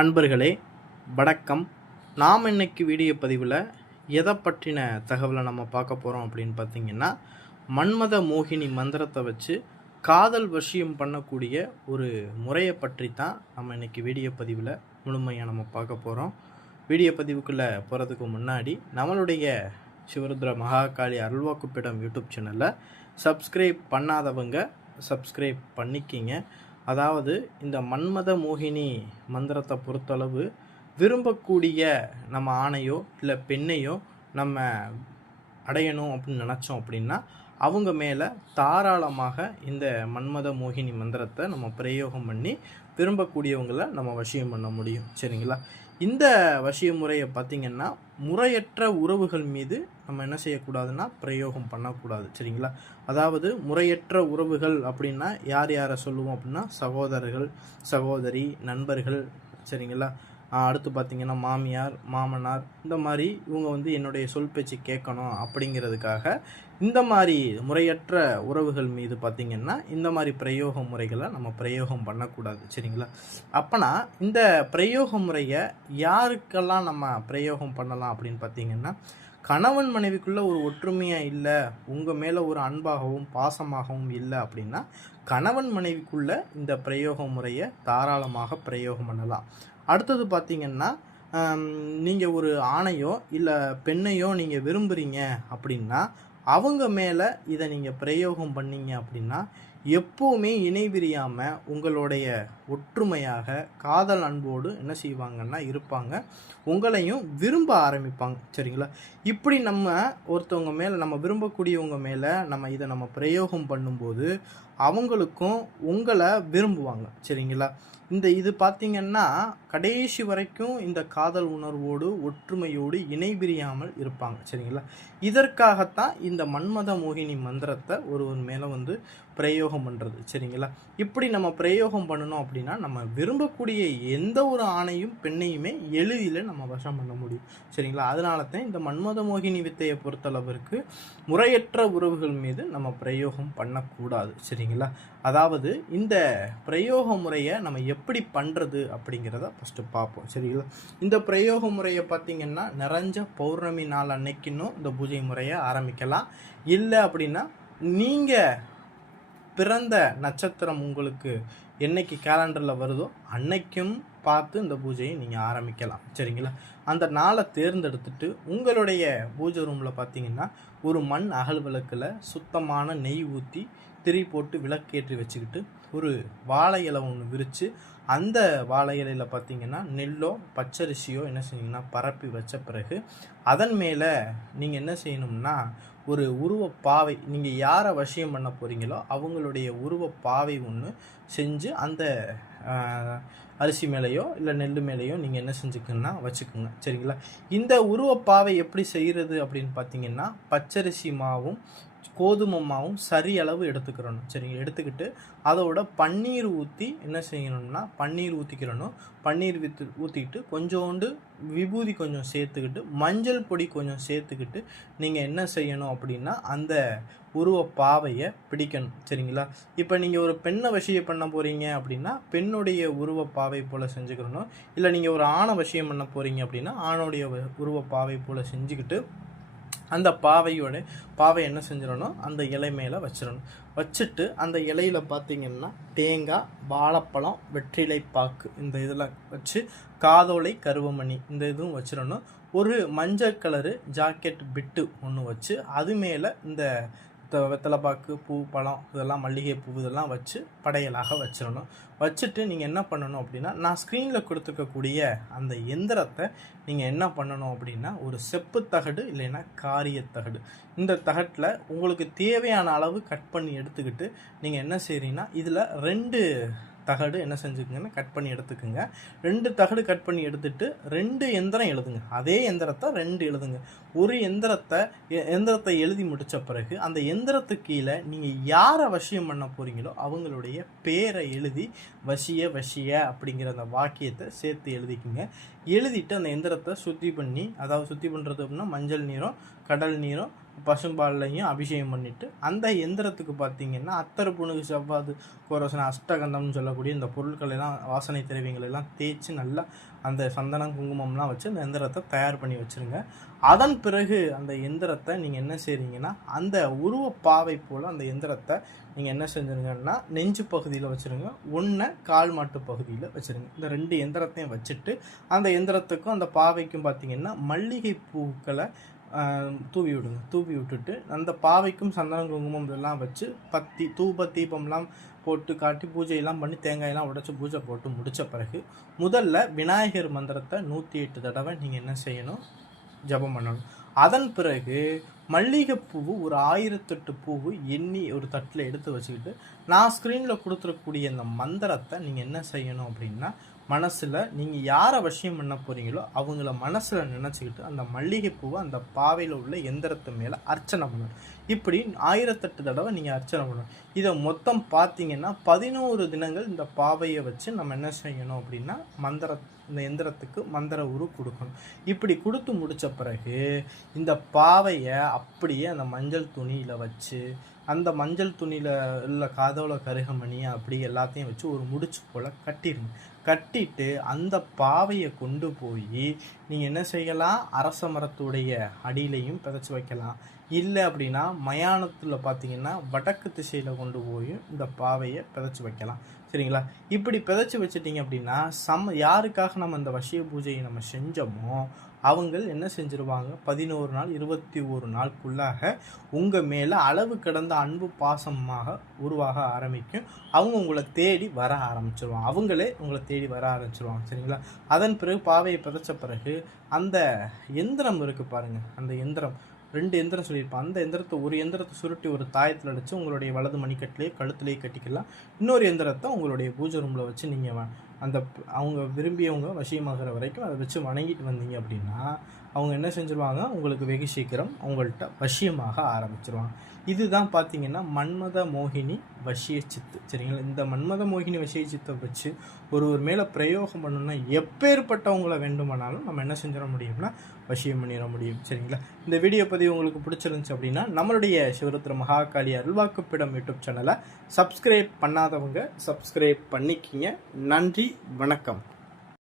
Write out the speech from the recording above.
அன்பர்களே வணக்கம். நாம் இன்னைக்கு வீடியோ பதிவில் எதை பற்றின தகவலை நம்ம பார்க்க போகிறோம் அப்படின்னு பார்த்தீங்கன்னா, மன்மத மோகினி மந்திரத்தை வச்சு காதல் வசியம் பண்ணக்கூடிய ஒரு முறையை பற்றி தான் நம்ம இன்னைக்கு வீடியோ பதிவில் முழுமையாக நம்ம பார்க்க போகிறோம். வீடியோ பதிவுக்குள்ளே போகிறதுக்கு முன்னாடி நம்மளுடைய சிவருத்ர மகாகாளி அருள்வாக்குப்பிடம் யூடியூப் சேனலை சப்ஸ்கிரைப் பண்ணாதவங்க சப்ஸ்கிரைப் பண்ணிக்கிங்க. அதாவது இந்த மன்மத மோகினி மந்திரத்தை பொறுத்தளவு விரும்பக்கூடிய நம்ம ஆணையோ இல்லை பெண்ணையோ நம்ம அடையணும் அப்படின்னு நினச்சோம் அப்படின்னா அவங்க மேலே தாராளமாக இந்த மன்மத மோகினி மந்திரத்தை நம்ம பிரயோகம் பண்ணி விரும்பக்கூடியவங்களை நம்ம வசியம் பண்ண முடியும். சரிங்களா? இந்த வசிய முறையை பார்த்திங்கன்னா முறையற்ற உறவுகள் மீது நம்ம என்ன செய்யக்கூடாதுன்னா பிரயோகம் பண்ணக்கூடாது. சரிங்களா? அதாவது முறையற்ற உறவுகள் அப்படின்னா யார் யாரை சொல்லுவோம் அப்படின்னா சகோதரர்கள், சகோதரி, நண்பர்கள். சரிங்களா? அடுத்து பார்த்திங்கன்னா மாமியார், மாமனார், இந்த மாதிரி இவங்க என்னுடைய சொல் பேச்சு கேட்கணும் அப்படிங்கிறதுக்காக இந்த மாதிரி முறையற்ற உறவுகள் மீது பார்த்திங்கன்னா இந்த மாதிரி பிரயோக முறைகளை நம்ம பிரயோகம் பண்ணக்கூடாது. சரிங்களா? அப்போனா இந்த பிரயோக முறையை யாருக்கெல்லாம் நம்ம பிரயோகம் பண்ணலாம் அப்படின்னு பார்த்திங்கன்னா, கணவன் மனைவிக்குள்ளே ஒரு ஒற்றுமையாக இல்லை, உங்கள் மேலே ஒரு அன்பாகவும் பாசமாகவும் இல்லை அப்படின்னா கணவன் மனைவிக்குள்ளே இந்த பிரயோக முறையை தாராளமாக பிரயோகம் பண்ணலாம். அடுத்தது பார்த்திங்கன்னா, நீங்கள் ஒரு ஆணையோ இல்லை பெண்ணையோ நீங்கள் விரும்புகிறீங்க அப்படின்னா அவங்க மேலே இதை நீங்கள் பிரயோகம் பண்ணீங்க அப்படின்னா எப்போவுமே இணை பிரியாமல் உங்களுடைய ஒற்றுமையாக காதல் அன்போடு என்ன செய்வாங்கன்னா இருப்பாங்க, உங்களையும் விரும்ப ஆரம்பிப்பாங்க. சரிங்களா? இப்படி நம்ம ஒருத்தவங்க மேலே நம்ம விரும்பக்கூடியவங்க மேலே நம்ம பிரயோகம் பண்ணும்போது அவங்களுக்கும் உங்களை விரும்புவாங்க. சரிங்களா? இது பார்த்திங்கன்னா கடைசி வரைக்கும் இந்த காதல் உணர்வோடு ஒற்றுமையோடு இணை பிரியாமல் இருப்பாங்க. சரிங்களா? இதற்காகத்தான் இந்த மன்மத மோகினி மந்திரத்தை ஒருவர் மேலே பிரயோகம் பண்ணுறது. சரிங்களா? இப்படி நம்ம பிரயோகம் பண்ணணும் அப்படின்னா நம்ம விரும்பக்கூடிய எந்த ஒரு ஆணையும் பெண்ணையுமே எளிதில் நம்ம வசம் பண்ண முடியும். சரிங்களா? அதனால தான் இந்த மன்மத மோகினி வித்தையை பொறுத்தளவிற்கு முறையற்ற உறவுகள் மீது நம்ம பிரயோகம் பண்ணக்கூடாது. சரிங்களா? அதாவது இந்த பிரயோக முறையை நம்ம எப்படி பண்ணுறது அப்படிங்கிறத ஃபஸ்ட்டு பார்ப்போம். சரிங்களா? இந்த பிரயோக முறையை பார்த்திங்கன்னா நிறைஞ்ச பௌர்ணமி நாள் அன்னைக்குன்னும் இந்த பூஜை முறையை ஆரம்பிக்கலாம். இல்லை அப்படின்னா நீங்கள் பிறந்த நட்சத்திரம் உங்களுக்கு என்னைக்கு கேலண்டரில் வருதோ அன்னைக்கும் பார்த்து இந்த பூஜையை நீங்கள் ஆரம்பிக்கலாம். சரிங்களா? அந்த நாளை தேர்ந்தெடுத்துட்டு உங்களுடைய பூஜை ரூமில் பார்த்திங்கன்னா ஒரு மண் அகல் விளக்கில் சுத்தமான நெய் ஊற்றி திரி போட்டு விளக்கேற்றி வச்சுக்கிட்டு ஒரு வாழை இலை ஒன்று விரித்து அந்த வாழை இலையில் பார்த்திங்கன்னா நெல்லோ பச்சரிசியோ என்ன செய்யணும்னா பரப்பி வச்ச பிறகு அதன் மேலே நீங்கள் என்ன செய்யணும்னா ஒரு உருவப்பாவை, நீங்கள் யாரை வசியம் பண்ண போகிறீங்களோ அவங்களுடைய உருவப்பாவை ஒன்று செஞ்சு அந்த அரிசி மேலேயோ இல்லை நெல் மேலேயோ நீங்கள் என்ன செஞ்சுக்கணுன்னா வச்சுக்கோங்க. சரிங்களா? இந்த உருவப்பாவை எப்படி செய்கிறது அப்படின்னு பார்த்தீங்கன்னா பச்சரிசி மாவும் கோதுமை மாவும் சரி அளவு எடுத்துக்கிறணும். சரிங்க? எடுத்துக்கிட்டு அதோட பன்னீர் ஊற்றி என்ன செய்யணும்னா பன்னீர் ஊற்றிக்கிறணும். பன்னீர் ஊற்றிக்கிட்டு கொஞ்சோண்டு விபூதி கொஞ்சம் சேர்த்துக்கிட்டு மஞ்சள் பொடி கொஞ்சம் சேர்த்துக்கிட்டு நீங்கள் என்ன செய்யணும் அப்படின்னா அந்த உருவப்பாவையை பிடிக்கணும். சரிங்களா? இப்போ நீங்கள் ஒரு பெண்ணை வசியம் பண்ண போகிறீங்க அப்படின்னா பெண்ணுடைய உருவப்பாவை போல் செஞ்சுக்கிறணும். இல்லை நீங்கள் ஒரு ஆணை வசியம் பண்ண போகிறீங்க அப்படின்னா ஆணுடைய உருவப்பாவை போல் செஞ்சுக்கிட்டு அந்த பாவை என்ன செஞ்சிடணும் அந்த இலை மேலே வச்சிடணும். வச்சுட்டு அந்த இலையில் பார்த்திங்கன்னா தேங்காய், வாழைப்பழம், வெற்றிலை பாக்கு இந்த இதெல்லாம் வச்சு காதோலை, கருவமணி இந்த இதுவும் வச்சிடணும். ஒரு மஞ்சள் கலரு ஜாக்கெட் பிட்டு ஒன்று வச்சு அது மேலே இந்த வெத்தலைப்பாக்கு, பூ, பழம், இதெல்லாம் மல்லிகைப்பூ இதெல்லாம் வச்சு படையலாக வச்சிடணும். வச்சுட்டு நீங்கள் என்ன பண்ணணும் அப்படின்னா நான் ஸ்க்ரீனில் கொடுத்துருக்கக்கூடிய அந்த எந்திரத்தை நீங்கள் என்ன பண்ணணும் அப்படின்னா ஒரு செப்பு தகடு இல்லைன்னா காரியத்தகடு, இந்த தகட்டில் உங்களுக்கு தேவையான அளவு கட் பண்ணி எடுத்துக்கிட்டு நீங்கள் என்ன செய்கிறீங்கன்னா இதில் 2 தகடு என்ன செஞ்சுக்கோங்கன்னா கட் பண்ணி எடுத்துக்கோங்க. 2 தகடு கட் பண்ணி எடுத்துட்டு 2 எந்திரம் எழுதுங்க. அதே எந்திரத்தை 2 எழுதுங்க. ஒரு எந்திரத்தை எழுதி முடித்த பிறகு அந்த எந்திரத்துக்கு கீழே நீங்கள் யாரை வசியம் பண்ண போகிறீங்களோ அவங்களுடைய பேரை எழுதி வசிய அப்படிங்கிற அந்த வாக்கியத்தை சேர்த்து எழுதிக்குங்க. எழுதிட்டு அந்த எந்திரத்தை சுத்தி பண்ணி, அதாவது சுத்தி பண்ணுறது அப்படின்னா மஞ்சள் நீரும் கடல் நீரும் பசும்பால்லையும் அபிஷேகம் பண்ணிவிட்டு அந்த எந்திரத்துக்கு பார்த்தீங்கன்னா அத்தர் புணுகு செவ்வாது கோரோசனை அஷ்டகந்தம்னு சொல்லக்கூடிய இந்த பொருட்கள் எல்லாம் வாசனை திரவியங்கள் எல்லாம் தேய்ச்சி நல்லா அந்த சந்தனம் குங்குமம்லாம் வச்சு அந்த எந்திரத்தை தயார் பண்ணி வச்சுருங்க. அதன் பிறகு அந்த எந்திரத்தை நீங்கள் என்ன செய்கிறீங்கன்னா அந்த உருவப்பாவை போல் அந்த எந்திரத்தை நீங்கள் என்ன செஞ்சுருங்கன்னா நெஞ்சு பகுதியில் வச்சுருங்க, ஒன்றை கால் மாட்டு பகுதியில் வச்சுருங்க. இந்த 2 எந்திரத்தையும் வச்சுட்டு அந்த எந்திரத்துக்கும் அந்த பாவைக்கும் பார்த்திங்கன்னா மல்லிகை பூக்களை தூவி விடுங்க. தூவி விட்டுட்டு அந்த பாவைக்கும் சந்தனம் குங்குமம் இதெல்லாம் வச்சு பத்தி தூப தீபம்லாம் போட்டு காட்டி பூஜையெல்லாம் பண்ணி தேங்காயெல்லாம் உடைச்சி பூஜை போட்டு முடித்த பிறகு முதல்ல விநாயகர் மந்திரத்தை 108 தடவை நீங்கள் என்ன செய்யணும், ஜபம் பண்ணணும். அதன் பிறகு மல்லிகைப்பூவு ஒரு 1008 பூவு எண்ணி ஒரு தட்டில் எடுத்து வச்சுக்கிட்டு நான் ஸ்க்ரீனில் கொடுத்துருக்கக்கூடிய இந்த மந்திரத்தை நீங்கள் என்ன செய்யணும் அப்படின்னா மனசில் நீங்கள் யாரை வசியம் பண்ண போகிறீங்களோ அவங்கள மனசில் நினச்சிக்கிட்டு அந்த மல்லிகைப்பூவை அந்த பாவையில் உள்ள எந்திரத்து மேலே அர்ச்சனை பண்ணணும். இப்படி 1008 தடவை நீங்கள் அர்ச்சனை பண்ணணும். இதை மொத்தம் பார்த்தீங்கன்னா 11 தினங்கள் இந்த பாவையை வச்சு நம்ம என்ன செய்யணும் அப்படின்னா இந்த எந்திரத்துக்கு மந்திர உரு கொடுக்கணும். இப்படி கொடுத்து முடித்த பிறகு இந்த பாவையை அப்படியே அந்த மஞ்சள் துணியில் வச்சு அந்த மஞ்சள் துணியில் உள்ள காதோல கருகமணி அப்படி எல்லாத்தையும் வச்சு ஒரு முடிச்சு போல் கட்டிடுங்க. கட்டிட்டு அந்த பாவையை கொண்டு போய் நீங்கள் என்ன செய்யலாம், அரச மரத்துடைய அடியிலையும் பிதைச்சி வைக்கலாம். இல்லை அப்படின்னா மயானத்தில் பார்த்தீங்கன்னா வடக்கு திசையில் கொண்டு போய் இந்த பாவையை பிதைச்சி வைக்கலாம். சரிங்களா? இப்படி பிதைச்சி வச்சிட்டிங்க அப்படின்னா யாருக்காக நம்ம இந்த வசிய பூஜையை நம்ம செஞ்சோமோ அவங்க என்ன செஞ்சுருவாங்க, 11 நாள் 21 நாளுக்குள்ளாக உங்கள் மேலே அளவு கடந்த அன்பு பாசமாக உருவாக ஆரம்பிக்கும். அவங்க உங்களை தேடி வர ஆரம்பிச்சிருவாங்க. அவங்களே உங்களை தேடி வர ஆரம்பிச்சிருவாங்க. சரிங்களா? அதன் பிறகு பாவையை பிதைச்ச பிறகு அந்த எந்திரம் இருக்குது பாருங்கள், அந்த எந்திரம் 2 எந்திரம் சொல்லியிருப்பான். அந்த எந்திரத்தை ஒரு எந்திரத்தை சுருட்டி ஒரு தாயத்தில் அடித்து உங்களுடைய வலது மணிக்கட்டிலே கழுத்துலேயே கட்டிக்கலாம். இன்னொரு எந்திரத்தை உங்களுடைய பூஜை ரூமில் வச்சு நீங்கள் அந்த அவங்க விரும்பியவங்க வசியமாகிற வரைக்கும் அதை வச்சு வணங்கிட்டு வந்தீங்க அப்படின்னா அவங்க என்ன செஞ்சுருவாங்க, உங்களுக்கு வெகு சீக்கிரம் அவங்கள்ட்ட வசியமாக ஆரம்பிச்சிருவாங்க. இதுதான் பார்த்தீங்கன்னா மன்மத மோகினி வசிய சித்து. சரிங்களா? இந்த மன்மத மோகினி வசிய சித்தை வச்சு ஒருவர் மேலே பிரயோகம் பண்ணணும்னா எப்பேற்பட்டவங்களை வேண்டுமானாலும் நம்ம என்ன செஞ்சிட முடியும்னா வசியம் பண்ணிட முடியும். சரிங்களா? இந்த வீடியோ பதிவு உங்களுக்கு பிடிச்சிருந்துச்சு அப்படின்னா நம்மளுடைய சிவருத்ர மகாகாளி அருள்வாக்குப்பிடம் யூடியூப் சேனலை சப்ஸ்கிரைப் பண்ணாதவங்க சப்ஸ்கிரைப் பண்ணிக்கிங்க. நன்றி, வணக்கம்.